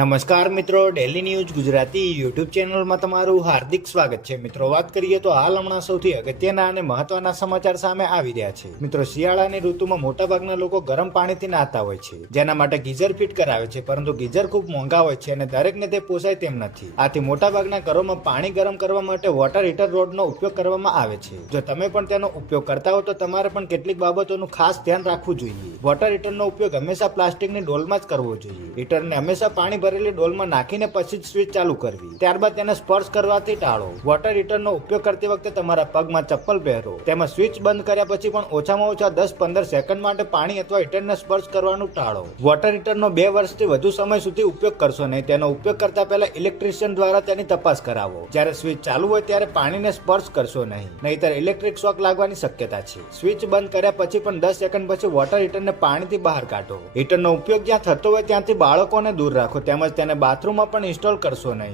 નમસ્કાર મિત્રો, daily news Gujarati YouTube ચેનલમાં તમારું હાર્દિક સ્વાગત છે. મિત્રો, વાત કરીએ તો હાલ હમણાં સૌથી અગત્યના અને મહત્વના સમાચાર સામે આવી રહ્યા છે. મિત્રો, શિયાળાની ઋતુમાં મોટાભાગના લોકો ગરમ પાણીથી નહાતા હોય છે, જેના માટે ગીઝર ફિટ કરાવે છે, પરંતુ ગીઝર ખૂબ મોંઘા હોય છે અને દરેકને તે પોસાય તેમ નથી. આથી મોટાભાગના ઘરોમાં પાણી ગરમ કરવા માટે વોટર હીટર રોડનો ઉપયોગ કરવામાં આવે છે. જો તમે પણ તેનો ઉપયોગ કરતા હો તો તમારે પણ કેટલીક બાબતોનું ખાસ ધ્યાન રાખવું જોઈએ. વોટર હીટરનો ઉપયોગ હંમેશા પ્લાસ્ટિકની ડોલમાં જ કરવો જોઈએ. હીટરને હંમેશા પાણી ભરેલી ડોલમાં નાખીને પછી જ સ્વિચ ચાલુ કરવી. ત્યારબાદ તેને સ્પર્શ કરવાથી ટાળો. વોટર હીટરનો ઉપયોગ કરતી વખતે તમારા પગમાં ચપ્પલ પહેરો. તેમાં સ્વિચ બંધ કર્યા પછી પણ ઓછામાં ઓછા 10-15 સેકન્ડ માટે પાણી અથવા હીટરને સ્પર્શ કરવાનું ટાળો. વોટર હીટરનો 2 વર્ષથી વધુ સમય સુધી ઉપયોગ કરશો નહીં. તેનો ઉપયોગ કરતા પહેલા ઇલેક્ટ્રિશિયન દ્વારા તેની તપાસ કરાવો. જ્યારે સ્વિચ ચાલુ હોય ત્યારે પાણીને સ્પર્શ કરશો નહીં, નહીંતર ઇલેક્ટ્રિક શોક લાગવાની શક્યતા છે. સ્વિચ બંધ કર્યા પછી પણ 10 સેકન્ડ પછી વોટર હીટરને પાણીથી બહાર કાઢો. હીટરનો ઉપયોગ જ્યાં થતો હોય ત્યાંથી બાળકોને દૂર રાખો. તેમજ તેને બાથરૂમમાં પણ ઇન્સ્ટોલ કરશો નહીં.